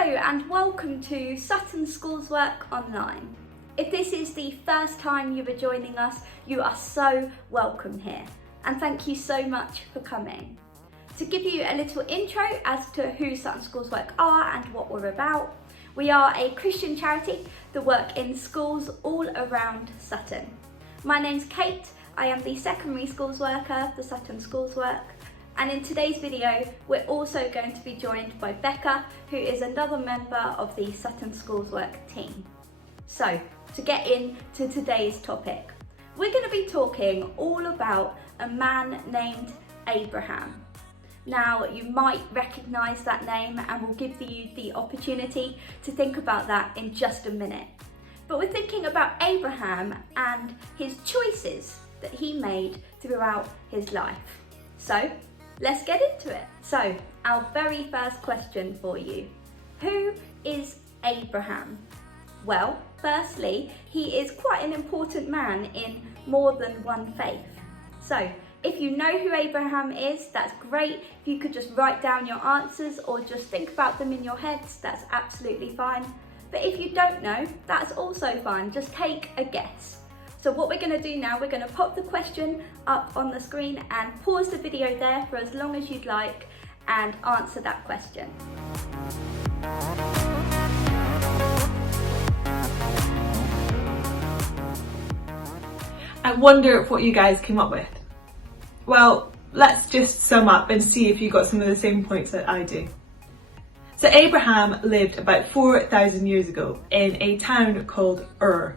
Hello and welcome to Sutton Schoolswork Online. If this is the first time you are joining us, you are so welcome here and thank you so much for coming. To give you a little intro as to who Sutton Schoolswork are and what we're about, we are a Christian charity that work in schools all around Sutton. My name's Kate, I am the secondary schools worker for Sutton Schoolswork. And in today's video, we're also going to be joined by Beca, who is another member of the Sutton Schoolswork team. So, to get into today's topic, we're going to be talking all about a man named Abraham. Now, you might recognise that name and we'll give you the opportunity to think about that in just a minute. But we're thinking about Abraham and his choices that he made throughout his life. So, let's get into it. So, our very first question for you. Who is Abraham? Well, firstly, he is quite an important man in more than one faith. So, if you know who Abraham is, that's great. If you could just write down your answers or just think about them in your heads, that's absolutely fine. But if you don't know, that's also fine. Just take a guess. So what we're going to do now, we're going to pop the question up on the screen and pause the video there for as long as you'd like and answer that question. I wonder what you guys came up with. Well, let's just sum up and see if you got some of the same points that I do. So Abraham lived about 4,000 years ago in a town called Ur.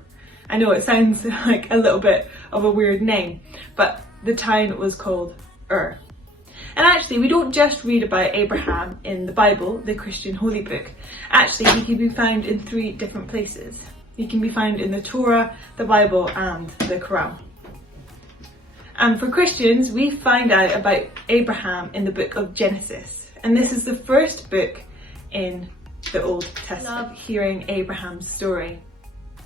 I know it sounds like a little bit of a weird name, but the town was called Ur. And actually, we don't just read about Abraham in the Bible, the Christian holy book. Actually, he can be found in 3 different places. He can be found in the Torah, the Bible, and the Quran. And for Christians, we find out about Abraham in the book of Genesis. And this is the first book in the Old Testament, hearing Abraham's story.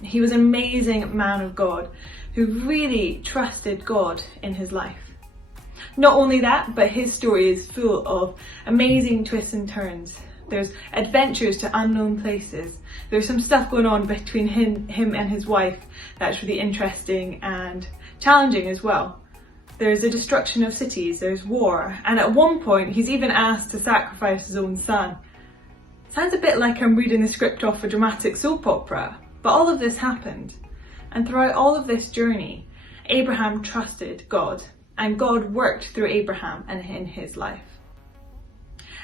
He was an amazing man of God who really trusted God in his life. Not only that, but his story is full of amazing twists and turns. There's adventures to unknown places. There's some stuff going on between him and his wife that's really interesting and challenging as well. There's a destruction of cities, there's war, and at one point he's even asked to sacrifice his own son. Sounds a bit like I'm reading the script off a dramatic soap opera. But all of this happened, and throughout all of this journey, Abraham trusted God, and God worked through Abraham and in his life.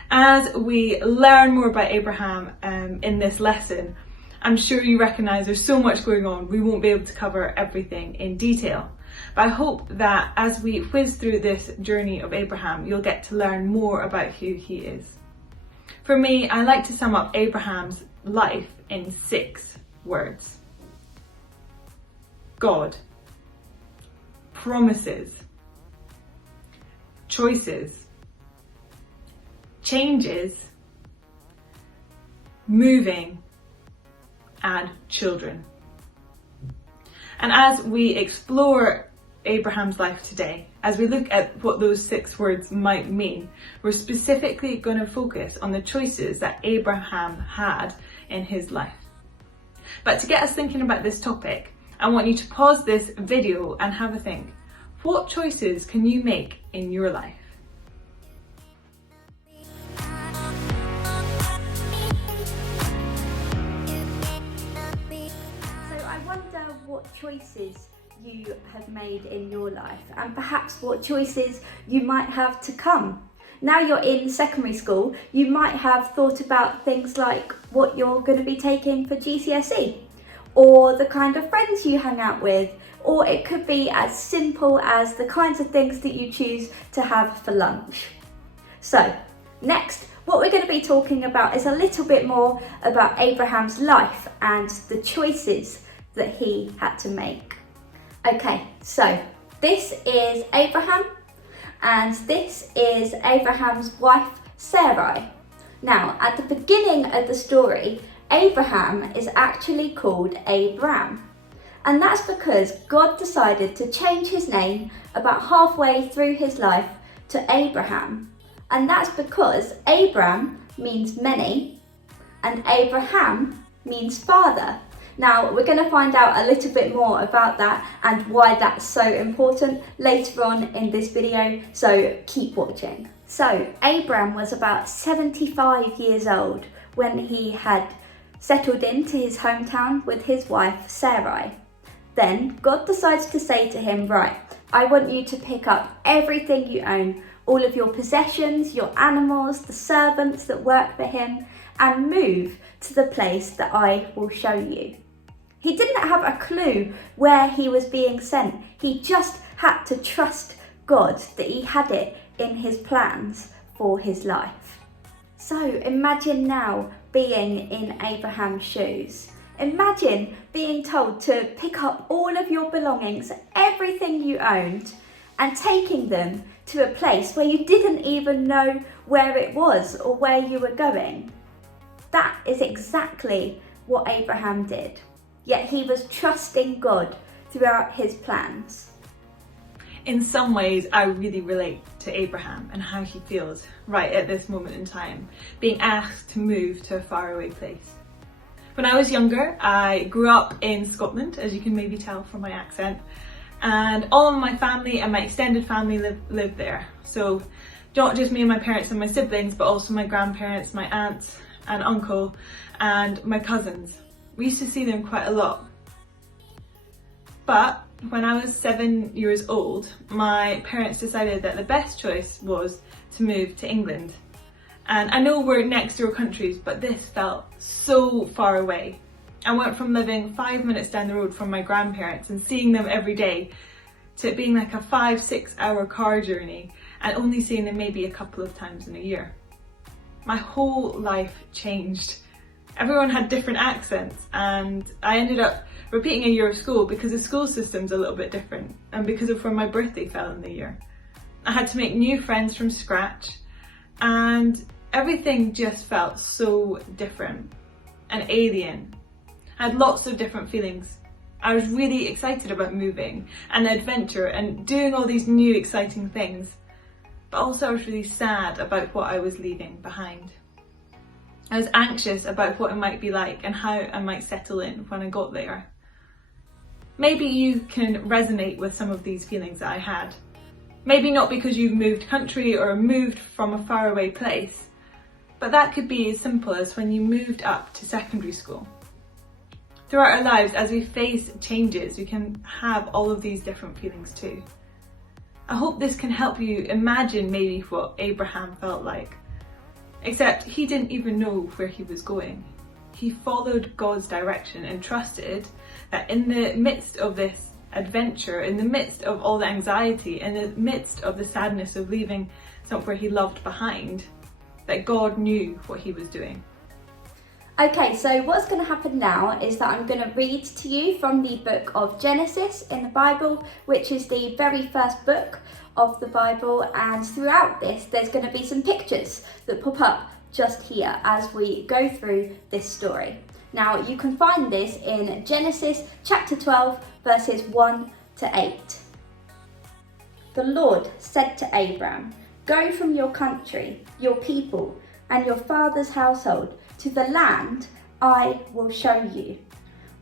As we learn more about Abraham in this lesson, I'm sure you recognise there's so much going on, we won't be able to cover everything in detail. But I hope that as we whiz through this journey of Abraham, you'll get to learn more about who he is. For me, I like to sum up Abraham's life in 6 words. God, promises, choices, changes, moving, and children. And as we explore Abraham's life today, as we look at what those 6 words might mean, we're specifically going to focus on the choices that Abraham had in his life. But to get us thinking about this topic, I want you to pause this video and have a think. What choices can you make in your life? So I wonder what choices you have made in your life and perhaps what choices you might have to come. Now you're in secondary school, you might have thought about things like what you're going to be taking for GCSE, or the kind of friends you hang out with, or it could be as simple as the kinds of things that you choose to have for lunch. So, next, what we're going to be talking about is a little bit more about Abraham's life and the choices that he had to make. Okay, so this is Abraham. And this is Abraham's wife, Sarai. Now, at the beginning of the story, Abraham is actually called Abram. And that's because God decided to change his name about halfway through his life to Abraham. And that's because Abram means many, and Abraham means father. Now, we're going to find out a little bit more about that and why that's so important later on in this video, so keep watching. So, Abraham was about 75 years old when he had settled into his hometown with his wife Sarai. Then, God decides to say to him, right, I want you to pick up everything you own, all of your possessions, your animals, the servants that work for him, and move to the place that I will show you. He didn't have a clue where he was being sent. He just had to trust God that he had it in his plans for his life. So imagine now being in Abraham's shoes. Imagine being told to pick up all of your belongings, everything you owned, and taking them to a place where you didn't even know where it was or where you were going. That is exactly what Abraham did. Yet he was trusting God throughout his plans. In some ways, I really relate to Abraham and how he feels right at this moment in time, being asked to move to a faraway place. When I was younger, I grew up in Scotland, as you can maybe tell from my accent, and all of my family and my extended family lived there. So not just me and my parents and my siblings, but also my grandparents, my aunts and uncle, and my cousins. We used to see them quite a lot. But when I was 7 years old, my parents decided that the best choice was to move to England. And I know we're next door countries, but this felt so far away. I went from living 5 minutes down the road from my grandparents and seeing them every day to it being like a 5-6 hour car journey and only seeing them maybe a couple of times in a year. My whole life changed. Everyone had different accents and I ended up repeating a year of school because the school system's a little bit different and because of where my birthday fell in the year. I had to make new friends from scratch and everything just felt so different and alien. I had lots of different feelings. I was really excited about moving and the adventure and doing all these new exciting things, but also I was really sad about what I was leaving behind. I was anxious about what it might be like and how I might settle in when I got there. Maybe you can resonate with some of these feelings that I had. Maybe not because you've moved country or moved from a faraway place, but that could be as simple as when you moved up to secondary school. Throughout our lives, as we face changes, we can have all of these different feelings too. I hope this can help you imagine maybe what Abraham felt like. Except he didn't even know where he was going. He followed God's direction and trusted that in the midst of this adventure, in the midst of all the anxiety, in the midst of the sadness of leaving somewhere he loved behind, that God knew what he was doing. Okay, so what's going to happen now is that I'm going to read to you from the book of Genesis in the Bible, which is the very first book of the Bible, and throughout this there's going to be some pictures that pop up just here as we go through this story. Now you can find this in Genesis chapter 12 verses 1 to 8. The Lord said to Abram, "Go from your country, your people, and your father's household to the land I will show you.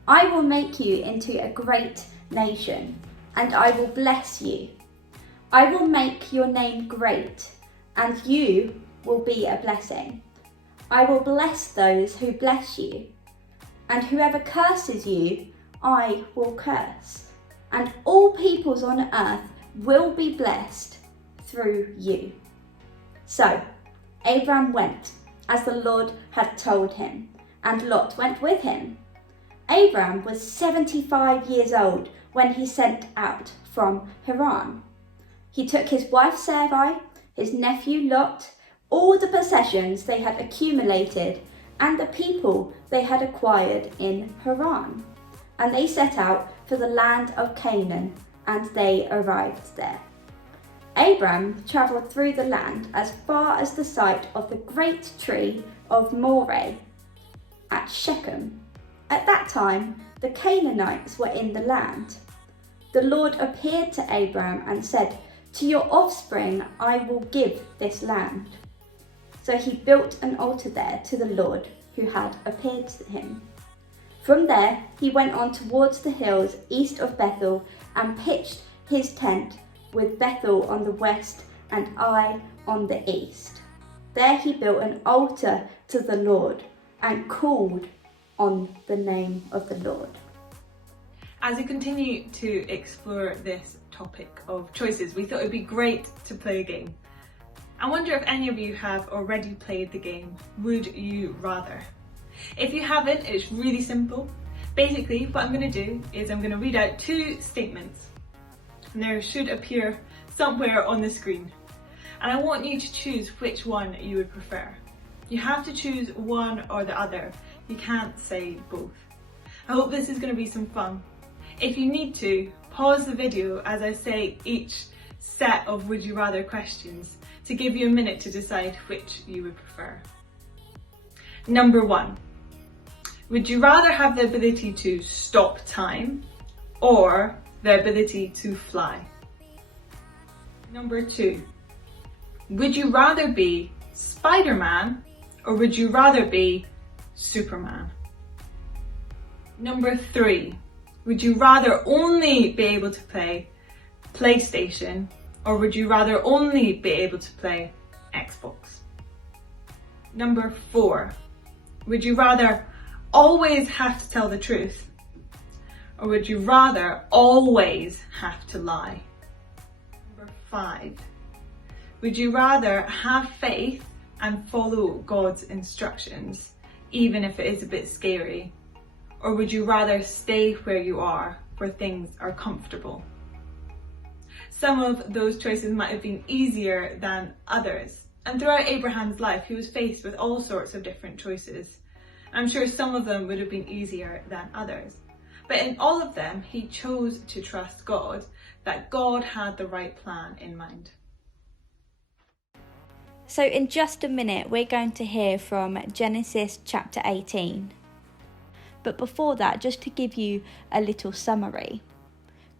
I will make you into a great nation, and I will bless you. I will make your name great, and you will be a blessing. I will bless those who bless you, and whoever curses you, I will curse. And all peoples on earth will be blessed through you." So Abram went as the Lord had told him, and Lot went with him. Abram was 75 years old when he set out from Haran. He took his wife Sarai, his nephew Lot, all the possessions they had accumulated, and the people they had acquired in Haran. And they set out for the land of Canaan, and they arrived there. Abram travelled through the land as far as the site of the great tree of Moreh at Shechem. At that time, the Canaanites were in the land. The Lord appeared to Abram and said, "To your offspring I will give this land." So he built an altar there to the Lord who had appeared to him. From there, he went on towards the hills east of Bethel and pitched his tent with Bethel on the west and Ai on the east. There he built an altar to the Lord and called on the name of the Lord. As we continue to explore this topic of choices, we thought it would be great to play a game. I wonder if any of you have already played the game, Would You Rather? If you haven't, it's really simple. Basically, what I'm going to do is I'm going to read out two statements, and they should appear somewhere on the screen. And I want you to choose which one you would prefer. You have to choose one or the other. You can't say both. I hope this is going to be some fun. If you need to, pause the video as I say each set of Would You Rather questions to give you a minute to decide which you would prefer. Number 1. Would you rather have the ability to stop time or the ability to fly? Number 2. Would you rather be Spider-Man or would you rather be Superman? Number 3. Would you rather only be able to play PlayStation or would you rather only be able to play Xbox? Number 4. Would you rather always have to tell the truth or would you rather always have to lie? Number 5. Would you rather have faith and follow God's instructions even if it is a bit scary? Or would you rather stay where you are where things are comfortable? Some of those choices might have been easier than others. And throughout Abraham's life, he was faced with all sorts of different choices. I'm sure some of them would have been easier than others. But in all of them, he chose to trust God, that God had the right plan in mind. So in just a minute, we're going to hear from Genesis chapter 18. But before that, just to give you a little summary.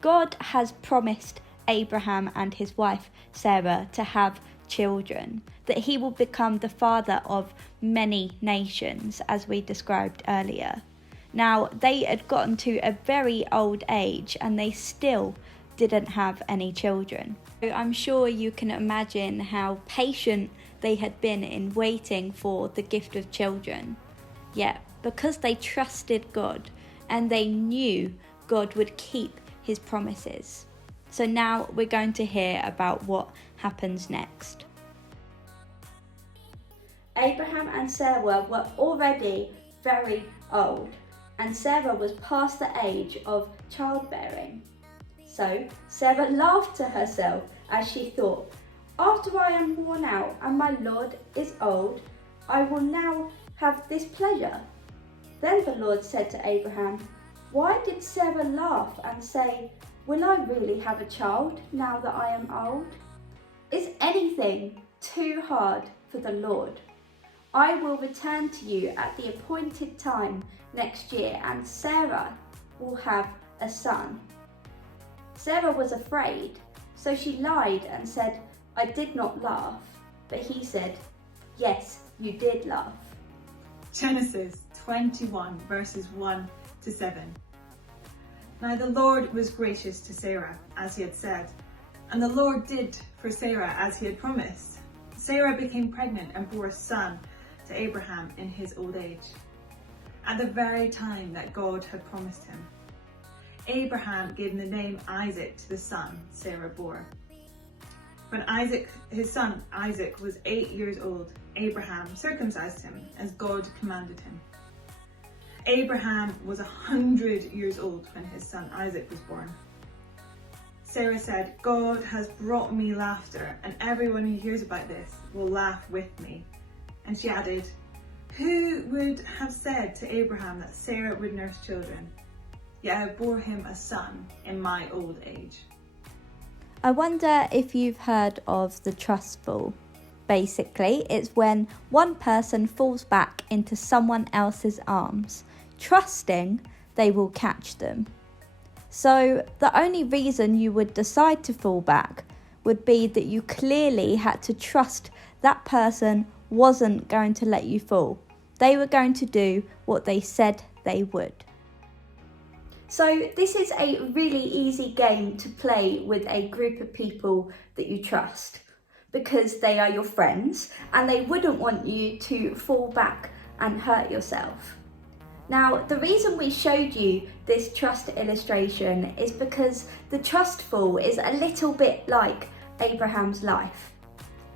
God has promised Abraham and his wife Sarah to have children, that he will become the father of many nations, as we described earlier. Now, they had gotten to a very old age and they still didn't have any children. So I'm sure you can imagine how patient they had been in waiting for the gift of children. Yet, because they trusted God and they knew God would keep his promises. So now we're going to hear about what happens next. Abraham and Sarah were already very old, and Sarah was past the age of childbearing. So Sarah laughed to herself as she thought, "After I am worn out and my Lord is old, I will now have this pleasure." Then the Lord said to Abraham, "Why did Sarah laugh and say, 'Will I really have a child now that I am old?' Is anything too hard for the Lord? I will return to you at the appointed time next year, and Sarah will have a son." Sarah was afraid, so she lied and said, "I did not laugh." But he said, "Yes, you did laugh." Genesis 21 verses 1 to 7. Now the Lord was gracious to Sarah, as he had said, and the Lord did for Sarah as he had promised. Sarah became pregnant and bore a son to Abraham in his old age, at the very time that God had promised him. Abraham gave the name Isaac to the son Sarah bore. When his son Isaac was 8 years old, Abraham circumcised him as God commanded him. Abraham was 100 years old when his son Isaac was born. Sarah said, "God has brought me laughter, and everyone who hears about this will laugh with me." And she added, "Who would have said to Abraham that Sarah would nurse children? Yet I bore him a son in my old age." I wonder if you've heard of the trust fall. Basically, it's when one person falls back into someone else's arms, trusting they will catch them. So the only reason you would decide to fall back would be that you clearly had to trust that person wasn't going to let you fall, They were going to do what they said they would. So this is a really easy game to play with a group of people that you trust, because they are your friends and they wouldn't want you to fall back and hurt yourself. Now, the reason we showed you this trust illustration is because the trust fall is a little bit like Abraham's life.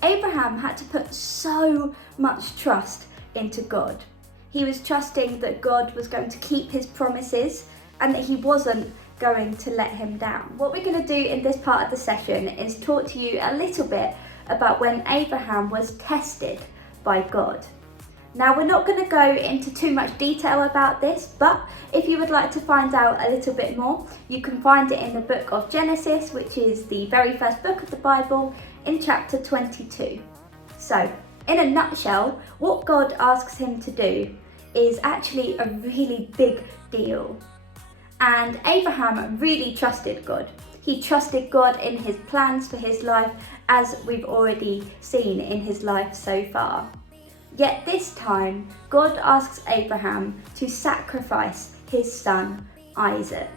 Abraham had to put so much trust into God. He was trusting that God was going to keep his promises and that he wasn't going to let him down. What we're going to do in this part of the session is talk to you a little bit about when Abraham was tested by God. Now, we're not going to go into too much detail about this, but if you would like to find out a little bit more, you can find it in the book of Genesis, which is the very first book of the Bible, in chapter 22. So, in a nutshell, what God asks him to do is actually a really big deal. And Abraham really trusted God. He trusted God in his plans for his life, as we've already seen in his life so far. Yet this time, God asks Abraham to sacrifice his son, Isaac.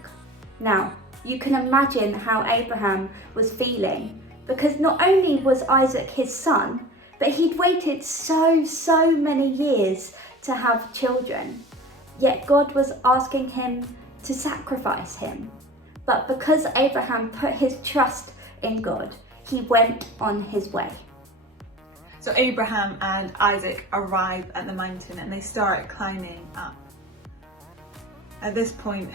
Now, you can imagine how Abraham was feeling, because not only was Isaac his son, but he'd waited so many years to have children. Yet God was asking him to sacrifice him. But because Abraham put his trust in God, he went on his way. So Abraham and Isaac arrive at the mountain and they start climbing up. At this point,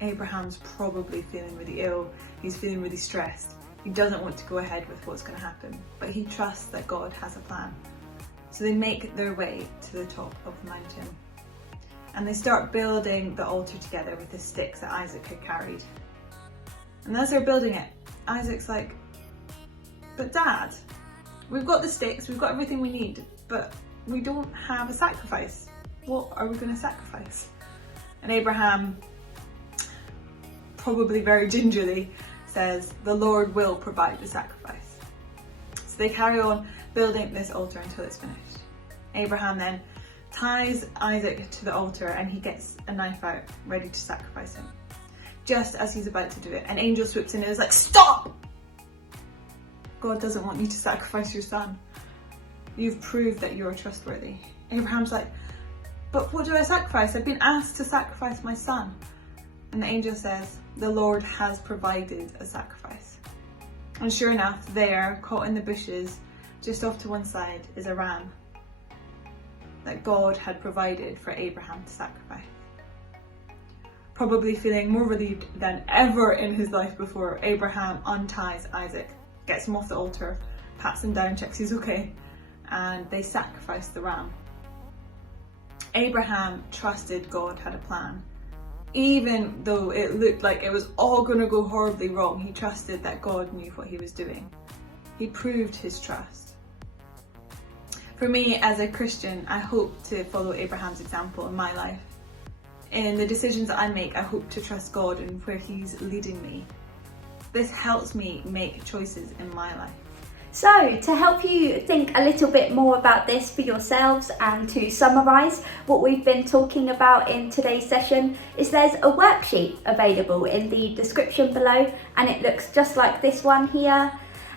Abraham's probably feeling really ill. He's feeling really stressed. He doesn't want to go ahead with what's going to happen, but he trusts that God has a plan. So they make their way to the top of the mountain and they start building the altar together with the sticks that Isaac had carried. And as they're building it, Isaac's like, "But Dad, we've got the sticks, we've got everything we need, but we don't have a sacrifice. What are we going to sacrifice?" And Abraham, probably very gingerly, says, "The Lord will provide the sacrifice." So they carry on building this altar until it's finished. Abraham then ties Isaac to the altar and he gets a knife out, ready to sacrifice him. Just as he's about to do it, an angel swoops in and is like, "Stop! God doesn't want you to sacrifice your son. You've proved that you're trustworthy." Abraham's like, "But what do I sacrifice? I've been asked to sacrifice my son." And the angel says, "The Lord has provided a sacrifice." And sure enough, there, caught in the bushes, just off to one side, is a ram that God had provided for Abraham to sacrifice. Probably feeling more relieved than ever in his life before, Abraham unties Isaac, gets him off the altar, pats him down, checks he's okay, and they sacrifice the ram. Abraham trusted God had a plan. Even though it looked like it was all going to go horribly wrong, he trusted that God knew what he was doing. He proved his trust. For me as a Christian, I hope to follow Abraham's example in my life. In the decisions that I make, I hope to trust God in where he's leading me. This helps me make choices in my life. So, to help you think a little bit more about this for yourselves and to summarise what we've been talking about in today's session, is there's a worksheet available in the description below, and it looks just like this one here.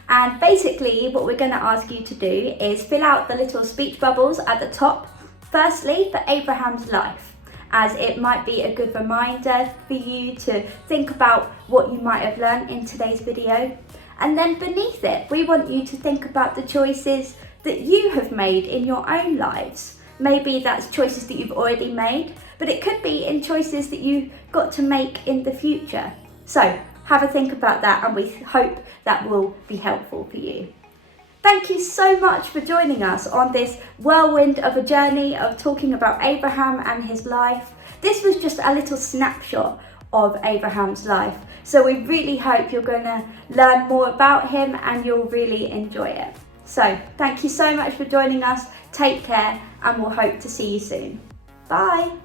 And basically what we're going to ask you to do is fill out the little speech bubbles at the top, firstly for Abraham's life, as it might be a good reminder for you to think about what you might have learned in today's video. And then beneath it, we want you to think about the choices that you have made in your own lives. Maybe that's choices that you've already made, but it could be in choices that you've got to make in the future. So have a think about that, and we hope that will be helpful for you. Thank you so much for joining us on this whirlwind of a journey of talking about Abraham and his life. This was just a little snapshot of Abraham's life, so we really hope you're going to learn more about him and you'll really enjoy it. So thank you so much for joining us, take care, and we'll hope to see you soon. Bye!